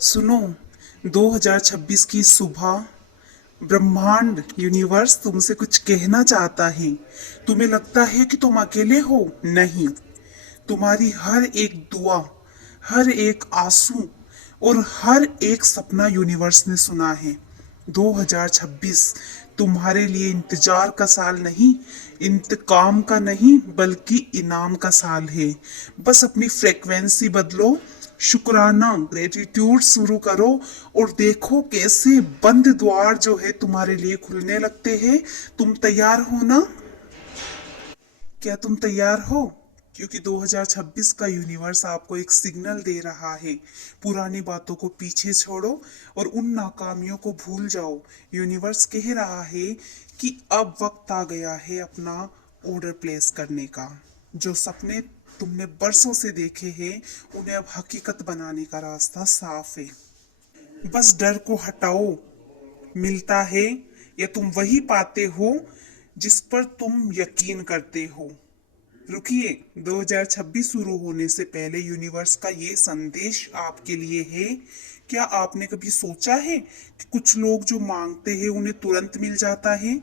सुनो, 2026 की सुबह ब्रह्मांड यूनिवर्स तुमसे कुछ कहना चाहता है। तुम्हें लगता है कि तुम अकेले हो? नहीं। तुम्हारी हर एक दुआ, हर एक आंसू और हर एक सपना यूनिवर्स ने सुना है। 2026 तुम्हारे लिए इंतजार का साल नहीं, इंतकाम का नहीं, बल्कि इनाम का साल है। बस अपनी फ्रीक्वेंसी बदलो, शुक्राना ग्रेटिट्यूड शुरू करो और देखो कैसे बंद द्वार जो है तुम्हारे लिए खुलने लगते हैं। तुम तैयार हो ना? क्या तुम तैयार हो? क्योंकि 2026 का यूनिवर्स आपको एक सिग्नल दे रहा है। पुरानी बातों को पीछे छोड़ो और उन नाकामियों को भूल जाओ। यूनिवर्स कह रहा है कि अब वक्त आ गया है अपना ऑर्डर प्लेस करने का। जो सपने तुमने बरसों से देखे हैं, उन्हें अब हकीकत बनाने का रास्ता साफ है। बस डर को हटाओ। मिलता है या तुम वही पाते हो जिस पर तुम यकीन करते हो। रुकिए, 2026 शुरू होने से पहले यूनिवर्स का ये संदेश आपके लिए है। क्या आपने कभी सोचा है कि कुछ लोग जो मांगते हैं उन्हें तुरंत मिल जाता है?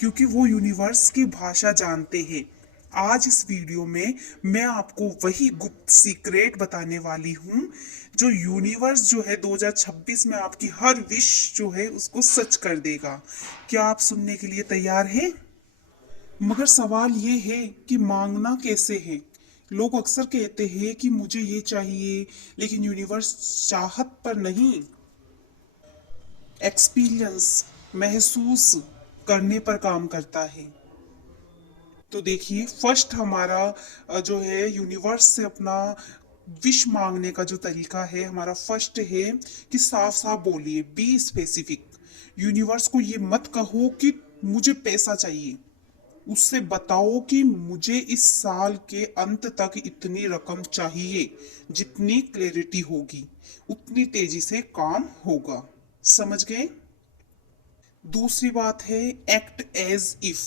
क्योंकि वो यूनिवर्स की भाषा जानते हैं। आज इस वीडियो में मैं आपको वही गुप्त सीक्रेट बताने वाली हूँ जो यूनिवर्स जो है 2026 में आपकी हर विश जो है उसको सच कर देगा। क्या आप सुनने के लिए तैयार हैं? मगर सवाल ये है कि मांगना कैसे है। लोग अक्सर कहते हैं कि मुझे ये चाहिए, लेकिन यूनिवर्स चाहत पर नहीं, एक्सपीरियंस महसूस करने पर काम करता है। तो देखिए, फर्स्ट हमारा जो है यूनिवर्स से अपना विश मांगने का जो तरीका है, हमारा फर्स्ट है कि साफ साफ बोलिए, बी स्पेसिफिक। यूनिवर्स को ये मत कहो कि मुझे पैसा चाहिए, उससे बताओ कि मुझे इस साल के अंत तक इतनी रकम चाहिए। जितनी क्लैरिटी होगी उतनी तेजी से काम होगा। समझ गए? दूसरी बात है एक्ट एज इफ।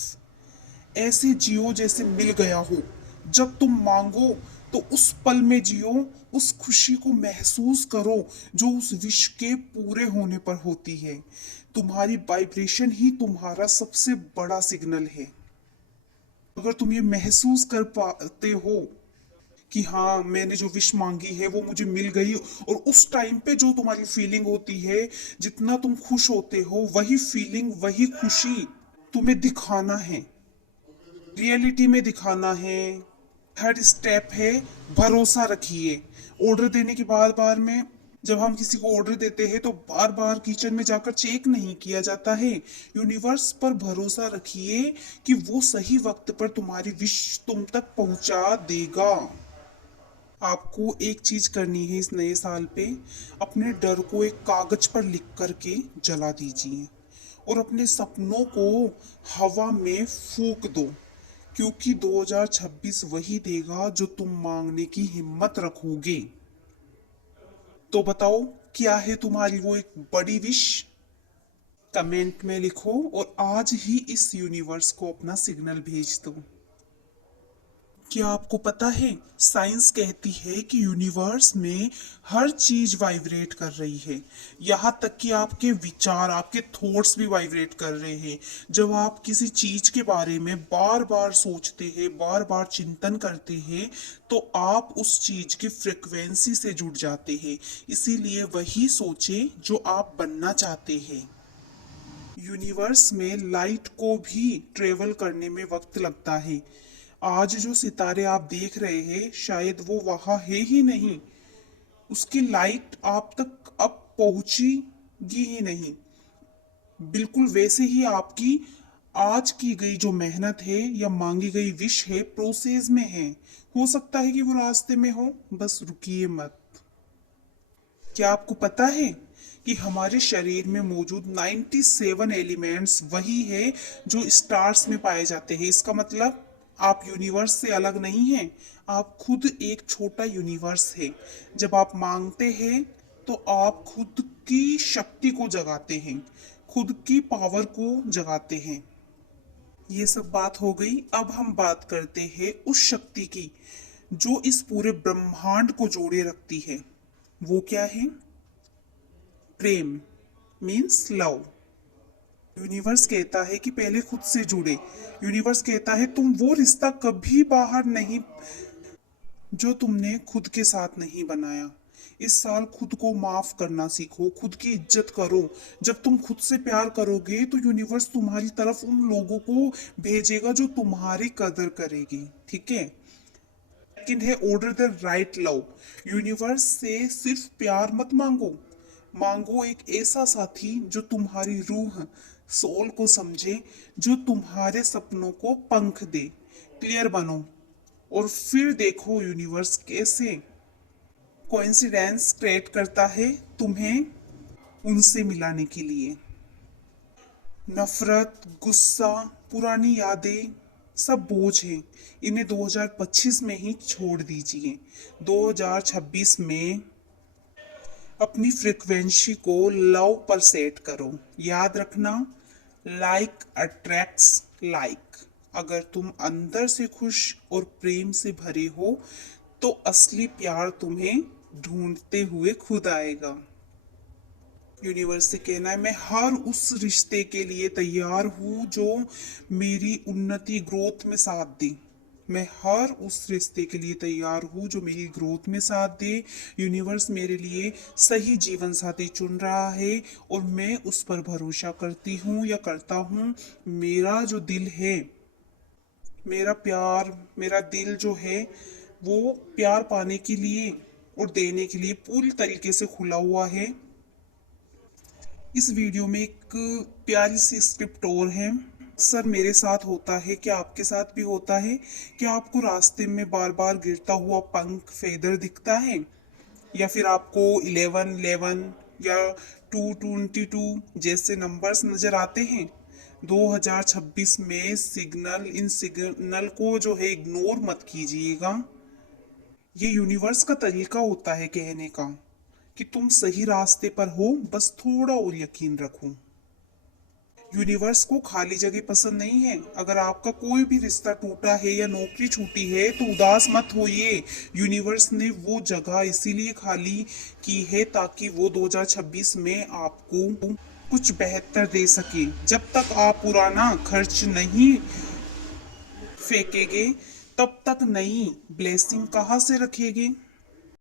ऐसे जियो जैसे मिल गया हो। जब तुम मांगो तो उस पल में जियो, उस खुशी को महसूस करो जो उस विश के पूरे होने पर होती है। तुम्हारी वाइब्रेशन ही तुम्हारा सबसे बड़ा सिग्नल है। अगर तुम ये महसूस कर पाते हो कि हाँ, मैंने जो विश मांगी है वो मुझे मिल गई, और उस टाइम पे जो तुम्हारी फीलिंग होती है, जितना तुम खुश होते हो, वही फीलिंग वही खुशी तुम्हें दिखाना है, रियलिटी में दिखाना है। थर्ड स्टेप है भरोसा रखिए। ऑर्डर देने के बाद बार में, जब हम किसी को ऑर्डर देते हैं तो बार बार किचन में जाकर चेक नहीं किया जाता है। यूनिवर्स पर भरोसा रखिए कि वो सही वक्त पर तुम्हारी विश तुम तक पहुंचा देगा। आपको एक चीज करनी है इस नए साल पे, अपने डर को एक कागज पर लिख करके जला दीजिए और अपने सपनों को हवा में फूंक दो। क्योंकि 2026 वही देगा जो तुम मांगने की हिम्मत रखोगे। तो बताओ, क्या है तुम्हारी वो एक बड़ी विश? कमेंट में लिखो और आज ही इस यूनिवर्स को अपना सिग्नल भेज दो। क्या आपको पता है, साइंस कहती है कि यूनिवर्स में हर चीज वाइब्रेट कर रही है। यहाँ तक कि आपके विचार, आपके थॉट्स भी वाइब्रेट कर रहे हैं। जब आप किसी चीज के बारे में बार बार सोचते हैं, बार बार चिंतन करते हैं, तो आप उस चीज की फ्रिक्वेंसी से जुड़ जाते हैं। इसीलिए वही सोचे जो आप बनना चाहते हैं। यूनिवर्स में लाइट को भी ट्रेवल करने में वक्त लगता है। आज जो सितारे आप देख रहे हैं, शायद वो वहां है ही नहीं। उसकी लाइट आप तक अब पहुंचेगी ही नहीं। बिल्कुल वैसे ही आपकी आज की गई जो मेहनत है या मांगी गई विश है, प्रोसेस में है। हो सकता है कि वो रास्ते में हो, बस रुकिए मत। क्या आपको पता है कि हमारे शरीर में मौजूद 97 एलिमेंट्स वही है जो स्टार्स में पाए जाते हैं? इसका मतलब आप यूनिवर्स से अलग नहीं हैं। आप खुद एक छोटा यूनिवर्स है। जब आप मांगते हैं तो आप खुद की शक्ति को जगाते हैं, खुद की पावर को जगाते हैं। ये सब बात हो गई। अब हम बात करते हैं उस शक्ति की जो इस पूरे ब्रह्मांड को जोड़े रखती है। वो क्या है? प्रेम मीन्स लव। यूनिवर्स कहता है कि पहले खुद से जुड़े। यूनिवर्स कहता है तुम वो रिश्ता कभी बाहर नहीं जो तुमने खुद के साथ नहीं बनाया। इस साल खुद को माफ करना सीखो, खुद की इज्जत करो। जब तुम खुद से प्यार करोगे तो यूनिवर्स तुम्हारी तरफ उन लोगों को भेजेगा जो तुम्हारी कदर करेगी, ठीक है। सेकंड है order the right love. Universe से सिर्फ प्यार मत मांगो, मांगो एक ऐसा साथी जो तुम्हारी रूह सोल को समझे, जो तुम्हारे सपनों को पंख दे। क्लियर बनो और फिर देखो यूनिवर्स कैसे कोइंसिडेंस क्रिएट करता है तुम्हें उनसे मिलाने के लिए। नफरत, गुस्सा, पुरानी यादें सब बोझ हैं। इन्हें 2025 में ही छोड़ दीजिए। 2026 में अपनी फ्रीक्वेंसी को लव पर सेट करो। याद रखना, लाइक अट्रैक्ट्स लाइक। अगर तुम अंदर से खुश और प्रेम से भरे हो तो असली प्यार तुम्हें ढूंढते हुए खुद आएगा। यूनिवर्स से कहना है मैं हर उस रिश्ते के लिए तैयार हूँ जो मेरी उन्नति ग्रोथ में साथ दे। मैं हर उस रिश्ते के लिए तैयार हूँ जो मेरी ग्रोथ में साथ दे। यूनिवर्स मेरे लिए सही जीवन साथी चुन रहा है और मैं उस पर भरोसा करती हूँ या करता हूँ। मेरा जो दिल है, मेरा प्यार, मेरा दिल जो है वो प्यार पाने के लिए और देने के लिए पूरी तरीके से खुला हुआ है। इस वीडियो में एक प्यारी सी स्क्रिप्ट और है। अक्सर मेरे साथ होता है, क्या आपके साथ भी होता है? क्या आपको रास्ते में बार बार गिरता हुआ पंख फेदर दिखता है, या फिर आपको 1111 या 222 जैसे नंबर्स नजर आते हैं? 2026 में इन सिग्नल को जो है इग्नोर मत कीजिएगा। ये यूनिवर्स का तरीका होता है कहने का कि तुम सही रास्ते पर हो, बस थोड़ा और यकीन रखो। यूनिवर्स को खाली जगह पसंद नहीं है। अगर आपका कोई भी रिश्ता टूटा है या नौकरी छूटी है तो उदास मत होइए। यूनिवर्स ने वो जगह इसीलिए खाली की है ताकि वो 2026 में आपको कुछ बेहतर दे सके। जब तक आप पुराना खर्च नहीं फेंकेंगे तब तक नई ब्लेसिंग कहाँ से रखेंगे?